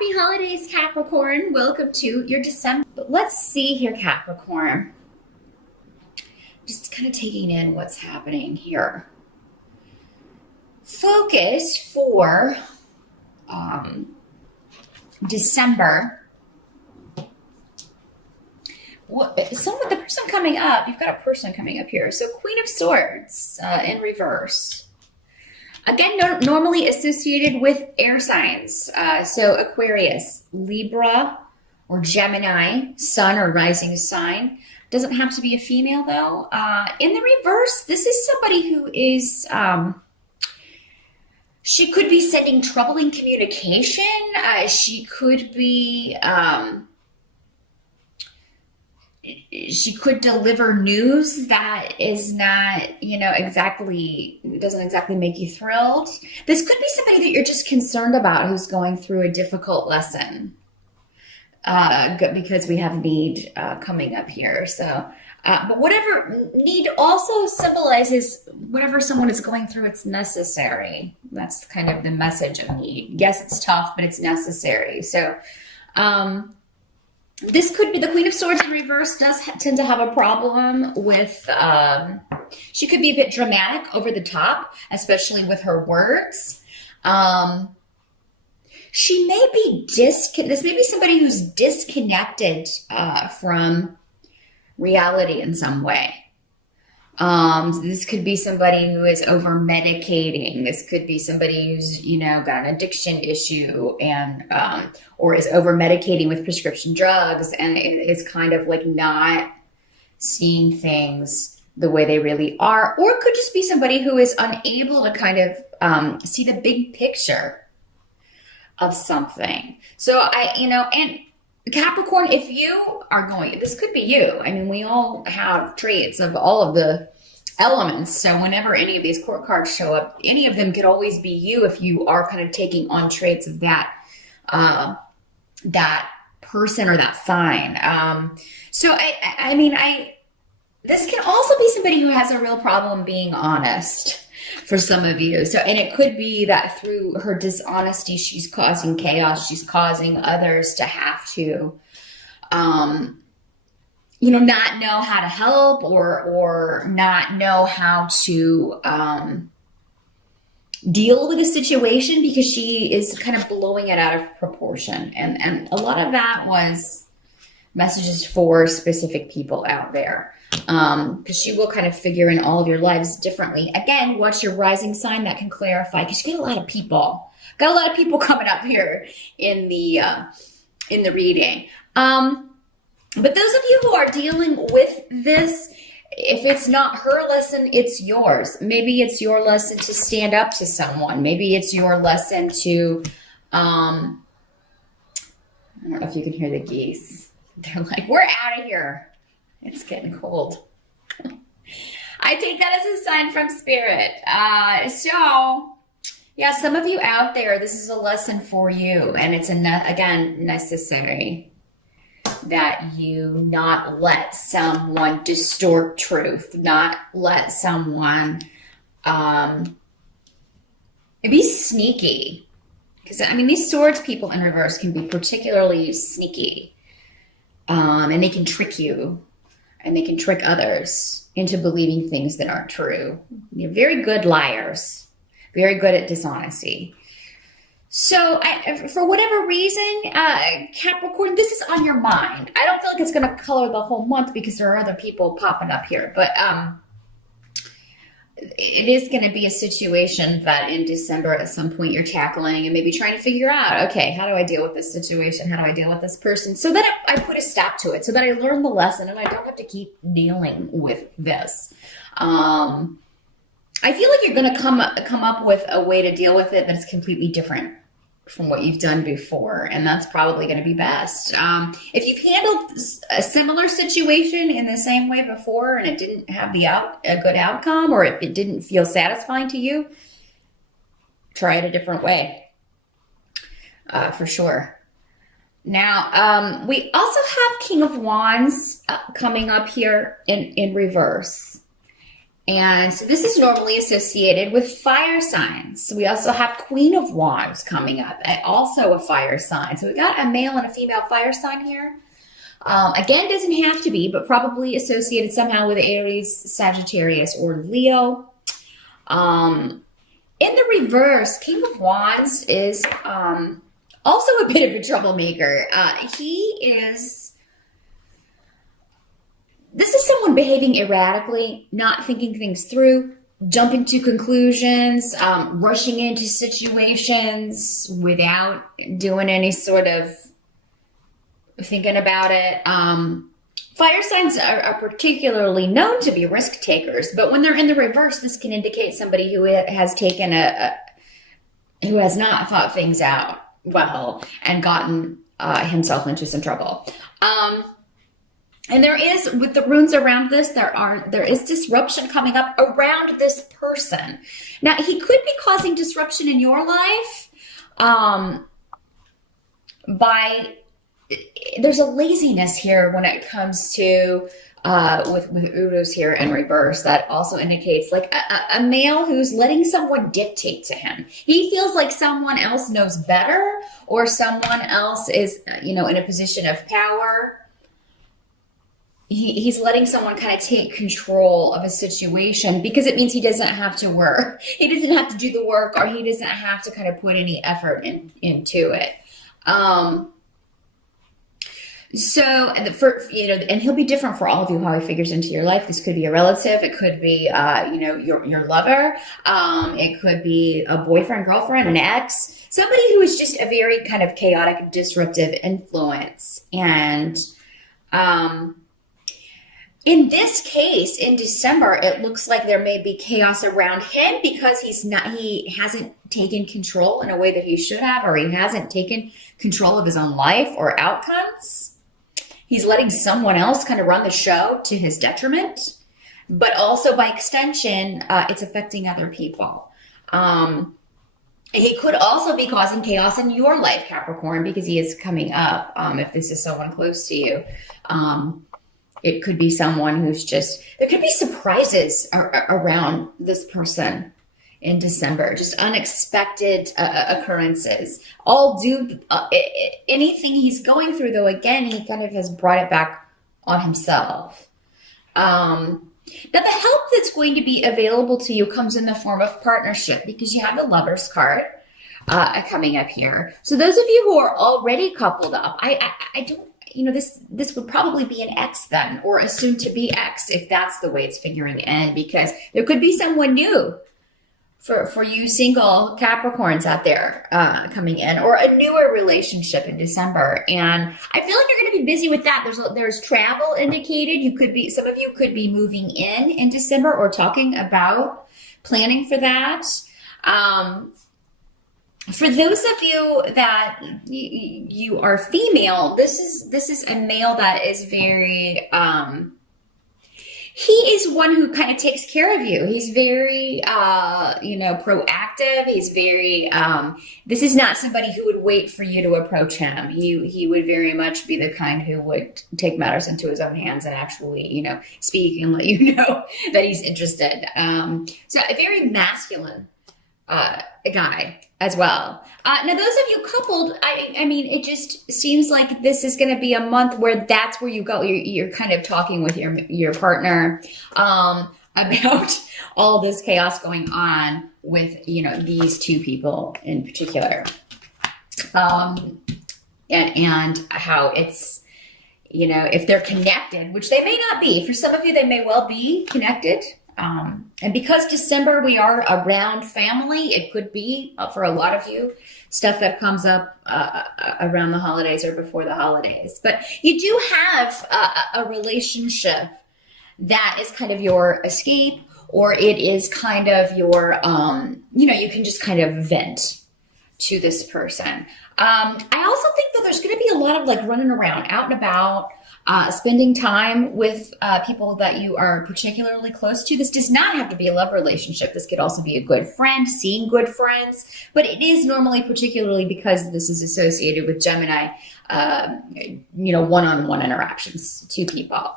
Happy holidays, Capricorn. Welcome to your December. But let's see here, Capricorn. Just kind of taking in what's happening here. Focus for December. The person coming up, you've got a person coming up here. So Queen of Swords in reverse. Again, normally associated with air signs. So Aquarius, Libra, or Gemini, sun or rising sign. Doesn't have to be a female though. In the reverse, this is somebody who is, she could be sending troubling communication. She could be, she could deliver news that is not, doesn't exactly make you thrilled. This could be somebody that you're just concerned about who's going through a difficult lesson. Because we have need coming up here. So, but whatever need also symbolizes whatever someone is going through, it's necessary. That's kind of the message of need. Yes, it's tough, but it's necessary. So, this could be the Queen of Swords in reverse does tend to have a problem with, she could be a bit dramatic over the top, especially with her words. She may be this may be somebody who's disconnected from reality in some way. This could be somebody who is over medicating. This could be somebody who's, got an addiction issue and, or is over medicating with prescription drugs and is kind of like not seeing things the way they really are. Or it could just be somebody who is unable to kind of see the big picture of something. So and Capricorn, if you are this could be you. I mean, we all have traits of all of the elements. So whenever any of these court cards show up, any of them could always be you if you are kind of taking on traits of that, that person or that sign. So this can also be somebody who has a real problem being honest for some of you. So, and it could be that through her dishonesty, she's causing chaos. She's causing others to have to, not know how to help or not know how to, deal with a situation because she is kind of blowing it out of proportion. And a lot of that was messages for specific people out there. Because she will kind of figure in all of your lives differently. Again, what's your rising sign? That can clarify because you get a lot of people. Got a lot of people coming up here in the reading. But those of you who are dealing with this, if it's not her lesson, it's yours. Maybe it's your lesson to stand up to someone. Maybe it's your lesson to, I don't know if you can hear the geese. They're like, we're out of here. It's getting cold. I take that as a sign from spirit. So, yeah, some of you out there, this is a lesson for you. And it's, again, necessary that you not let someone distort truth, not let someone be sneaky. Because, these swords people in reverse can be particularly sneaky. And they can trick you. And they can trick others into believing things that aren't true. They're very good liars, very good at dishonesty. So for whatever reason, Capricorn, this is on your mind. I don't feel like it's going to color the whole month because there are other people popping up here. But it is going to be a situation that in December at some point you're tackling and maybe trying to figure out, okay, how do I deal with this situation? How do I deal with this person? So that I put a stop to it, so that I learn the lesson and I don't have to keep dealing with this. I feel like you're going to come up with a way to deal with it that is completely different from what you've done before, and that's probably going to be best. If you've handled a similar situation in the same way before and it didn't have a good outcome, or if it didn't feel satisfying to you, try it a different way, for sure. Now, we also have King of Wands coming up here in reverse. And so this is normally associated with fire signs. So we also have Queen of Wands coming up, also a fire sign. So we got a male and a female fire sign here. Again, doesn't have to be, but probably associated somehow with Aries, Sagittarius, or Leo. In the reverse, King of Wands is also a bit of a troublemaker. This is someone behaving erratically, not thinking things through, jumping to conclusions, rushing into situations without doing any sort of thinking about it. Fire signs are particularly known to be risk takers, but when they're in the reverse, this can indicate somebody who has taken who has not thought things out well and gotten himself into some trouble. And there is, with the runes around this, there is disruption coming up around this person. Now, he could be causing disruption in your life there's a laziness here when it comes to with Uros here in reverse. That also indicates like a male who's letting someone dictate to him. He feels like someone else knows better, or someone else is, in a position of power. He's letting someone kind of take control of a situation because it means he doesn't have to work. He doesn't have to do the work, or he doesn't have to kind of put any effort into it. And he'll be different for all of you, how he figures into your life. This could be a relative. It could be, your lover. It could be a boyfriend, girlfriend, an ex, somebody who is just a very kind of chaotic, disruptive influence. And, in this case, in December, it looks like there may be chaos around him because he hasn't taken control in a way that he should have, or he hasn't taken control of his own life or outcomes. He's letting someone else kind of run the show to his detriment, but also by extension, it's affecting other people. He could also be causing chaos in your life, Capricorn, because he is coming up. If this is someone close to you, it could be someone there could be surprises around this person in December, just unexpected occurrences. Anything he's going through, though, again, he kind of has brought it back on himself. Now, the help that's going to be available to you comes in the form of partnership, because you have the Lover's card coming up here. So those of you who are already coupled up, I don't, this would probably be an ex then, or a soon to be ex, if that's the way it's figuring in, because there could be someone new for you single Capricorns out there coming in, or a newer relationship in December. And I feel like you're going to be busy with that. There's travel indicated. Some of you could be moving in December, or talking about planning for that. For those of you that you are female, this is a male that is very, he is one who kind of takes care of you. He's very, proactive. He's very, this is not somebody who would wait for you to approach him. He would very much be the kind who would take matters into his own hands and actually, speak and let you know that he's interested. So a very masculine guy as well. Now, those of you coupled, I mean, it just seems like this is going to be a month where that's where you go. You're kind of talking with your partner about all this chaos going on with, these two people in particular. And how it's, if they're connected, which they may not be. For some of you, they may well be connected. And because December, we are around family, it could be, for a lot of you, stuff that comes up around the holidays or before the holidays. But you do have a relationship that is kind of your escape, or it is kind of your, you can just kind of vent to this person. I also think that there's going to be a lot of like running around, out and about, spending time with people that you are particularly close to. This does not have to be a love relationship. This could also be a good friend, seeing good friends, but it is normally, particularly because this is associated with Gemini, one-on-one interactions, two people.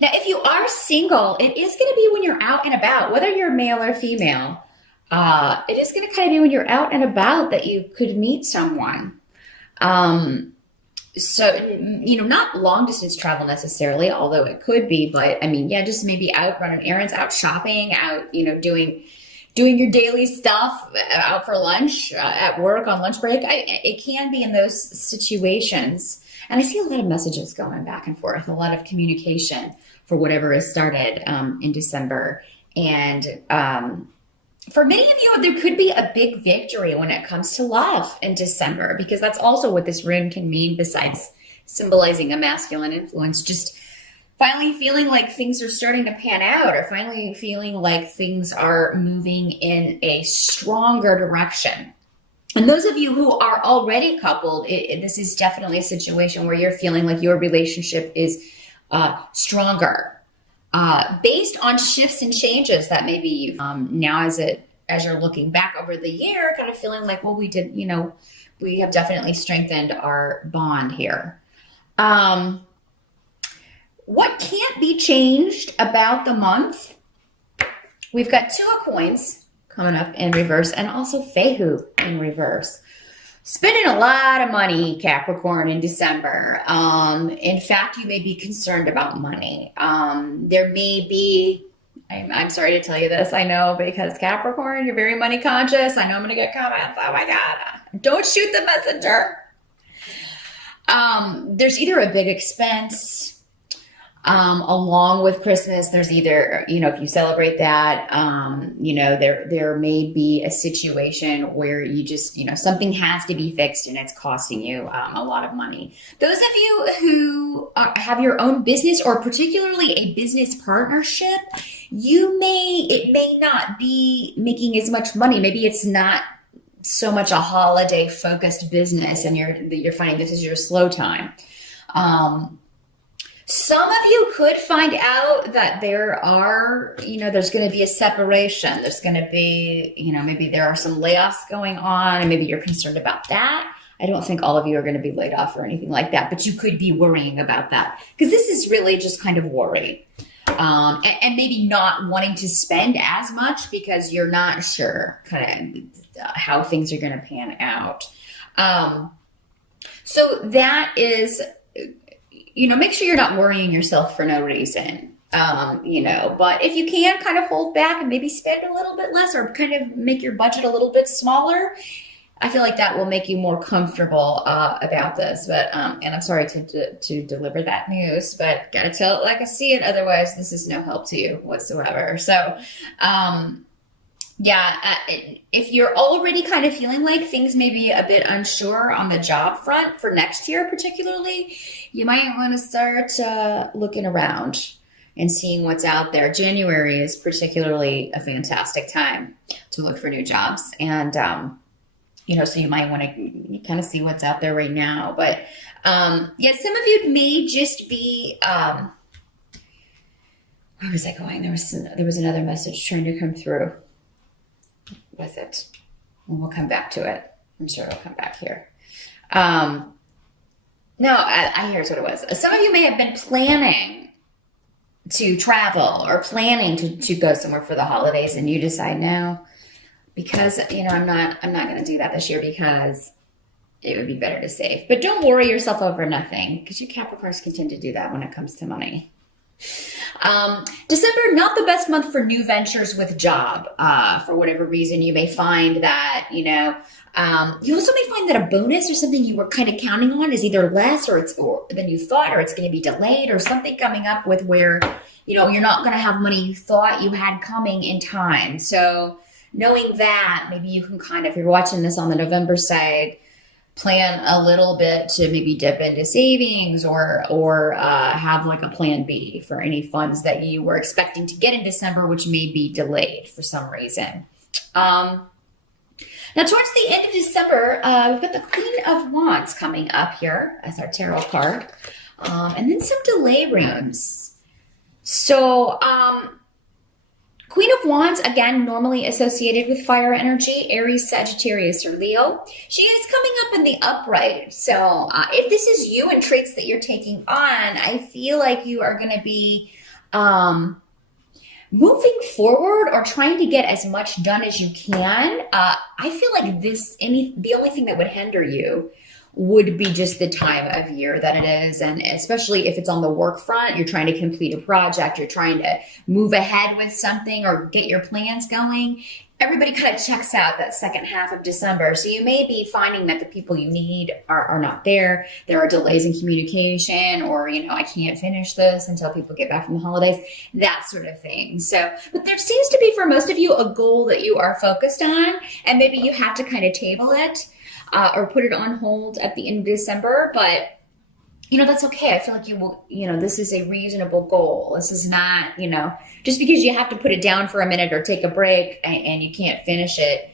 Now, if you are single, it is going to be when you're out and about, whether you're male or female. It is going to kind of be when you're out and about that you could meet someone. Um, so, not long distance travel necessarily, although it could be, but I mean, yeah, just maybe out running errands, out shopping, out, doing your daily stuff, out for lunch, at work on lunch break. It can be in those situations. And I see a lot of messages going back and forth, a lot of communication for whatever is started in December. And for many of you, there could be a big victory when it comes to love in December, because that's also what this rune can mean besides symbolizing a masculine influence. Just finally feeling like things are starting to pan out, or finally feeling like things are moving in a stronger direction. And those of you who are already coupled, this is definitely a situation where you're feeling like your relationship is stronger, based on shifts and changes that maybe you've now as you're looking back over the year, kind of feeling like, well, we have definitely strengthened our bond here. What can't be changed about the month? We've got Two of Coins coming up in reverse, and also Fehu in reverse. Spending a lot of money, Capricorn, in December. In fact, you may be concerned about money. There may be, I'm sorry to tell you this, I know, because Capricorn, you're very money conscious. I know I'm going to get comments. Oh my God, don't shoot the messenger. There's either a big expense, along with Christmas. There's either, if you celebrate that, there may be a situation where you just, something has to be fixed and it's costing you a lot of money. Those of you who have your own business, or particularly a business partnership, it may not be making as much money. Maybe it's not so much a holiday focused business, and you're finding this is your slow time. Some of you could find out that there are, there's going to be a separation. There's going to be, maybe there are some layoffs going on, and maybe you're concerned about that. I don't think all of you are going to be laid off or anything like that, but you could be worrying about that, because this is really just kind of worry. And maybe not wanting to spend as much because you're not sure kind of how things are going to pan out. So that is, make sure you're not worrying yourself for no reason, but if you can kind of hold back and maybe spend a little bit less, or kind of make your budget a little bit smaller, I feel like that will make you more comfortable about this. But and I'm sorry to deliver that news, but gotta tell it like I see it. Otherwise, this is no help to you whatsoever. So, if you're already kind of feeling like things may be a bit unsure on the job front for next year, particularly, you might want to start looking around and seeing what's out there. January is particularly a fantastic time to look for new jobs, and so you might want to kind of see what's out there right now. But some of you may just be, where was I going? There was another message trying to come through. Was it? We'll come back to it. I'm sure it'll come back here. Here's what it was. Some of you may have been planning to travel or planning to go somewhere for the holidays, and you decide no, because I'm not going to do that this year because it would be better to save. But don't worry yourself over nothing, because you Capricorns can tend to do that when it comes to money. December, not the best month for new ventures with job. For whatever reason, you may find that, you also may find that a bonus or something you were kind of counting on is either less or than you thought, or it's going to be delayed, or something coming up with where, you're not going to have money you thought you had coming in time. So knowing that, maybe you can kind of, if you're watching this on the November side, plan a little bit to maybe dip into savings, or have like a plan B for any funds that you were expecting to get in December, which may be delayed for some reason. Now, towards the end of December, we've got the Queen of Wands coming up here as our tarot card, and then some delay runes. So Queen of Wands, again, normally associated with fire energy, Aries, Sagittarius, or Leo. She is coming up in the upright. So if this is you and traits that you're taking on, I feel like you are going to be moving forward or trying to get as much done as you can. I feel like the only thing that would hinder you would be just the time of year that it is. And especially if it's on the work front, you're trying to complete a project, you're trying to move ahead with something or get your plans going. Everybody kind of checks out that second half of December. So you may be finding that the people you need are not there. There are delays in communication, or, I can't finish this until people get back from the holidays, that sort of thing. So, but there seems to be for most of you a goal that you are focused on, and maybe you have to kind of table it or put it on hold at the end of December. But that's okay. I feel like you will, this is a reasonable goal. This is not, just because you have to put it down for a minute or take a break and you can't finish it.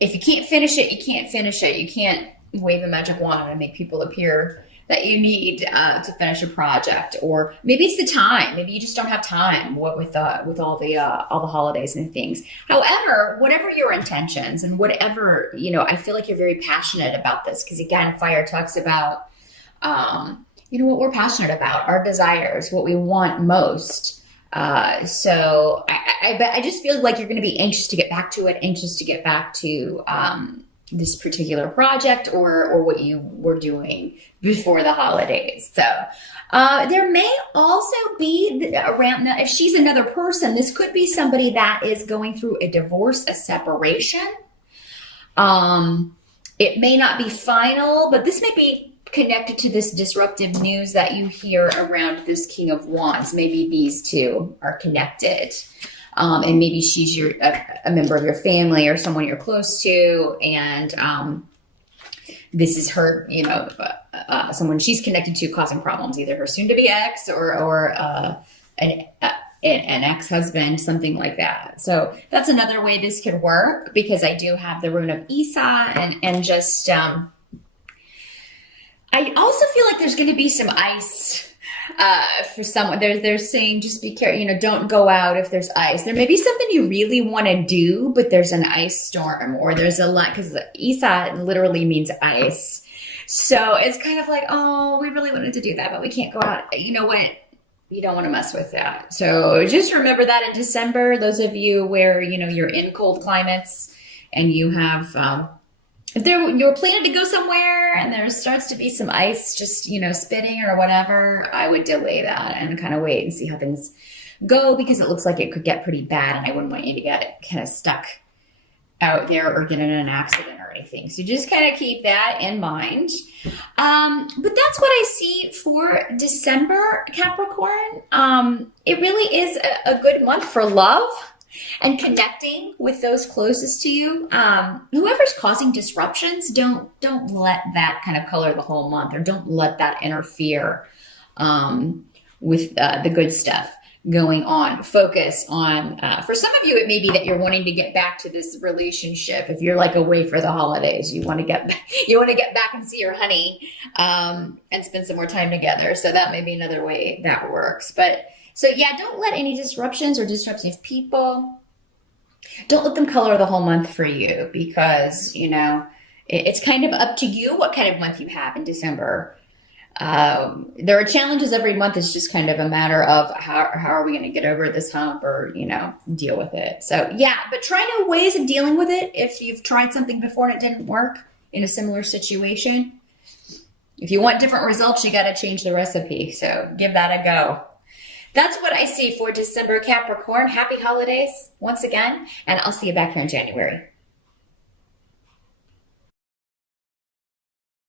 If you can't finish it, you can't finish it. You can't wave a magic wand and make people appear that you need to finish a project. Or maybe it's the time. Maybe you just don't have time with all the holidays and things. However, whatever your intentions and whatever, I feel like you're very passionate about this, because again, fire talks about what we're passionate about, our desires, what we want most. So I just feel like you're going to be anxious to get back to it, anxious to get back to this particular project or what you were doing before the holidays. So there may also be around, if she's another person, this could be somebody that is going through a divorce, a separation. It may not be final, but this may be connected to this disruptive news that you hear around this King of Wands. Maybe these two are connected. And maybe she's a member of your family or someone you're close to. And this is her, someone she's connected to causing problems, either her soon-to-be ex or an ex-husband, something like that. So that's another way this could work, because I do have the rune of Isa and just... I also feel like there's going to be some ice for someone. They're saying just be careful, don't go out if there's ice. There may be something you really want to do, but there's an ice storm, or there's a lot, because Isa literally means ice. So it's kind of like, oh, we really wanted to do that, but we can't go out. You know what? You don't want to mess with that. So just remember that in December, those of you where, you're in cold climates and you have... if you're planning to go somewhere and there starts to be some ice just, spitting or whatever, I would delay that and kind of wait and see how things go, because it looks like it could get pretty bad and I wouldn't want you to get kind of stuck out there or get in an accident or anything. So just kind of keep that in mind. But that's what I see for December, Capricorn. It really is a good month for love and connecting with those closest to you. Whoever's causing disruptions, don't let that kind of color the whole month, or don't let that interfere with the good stuff going on. Focus on, for some of you, it may be that you're wanting to get back to this relationship. If you're like away for the holidays, you want to get back and see your honey and spend some more time together. So that may be another way that works. So yeah, don't let any disruptions or disruptive people, don't let them color the whole month for you, because, it's kind of up to you what kind of month you have in December. There are challenges every month. It's just kind of a matter of how are we going to get over this hump, or, deal with it. So yeah, but try new ways of dealing with it. If you've tried something before and it didn't work in a similar situation, if you want different results, you got to change the recipe. So give that a go. That's what I see for December, Capricorn. Happy holidays once again, and I'll see you back here in January.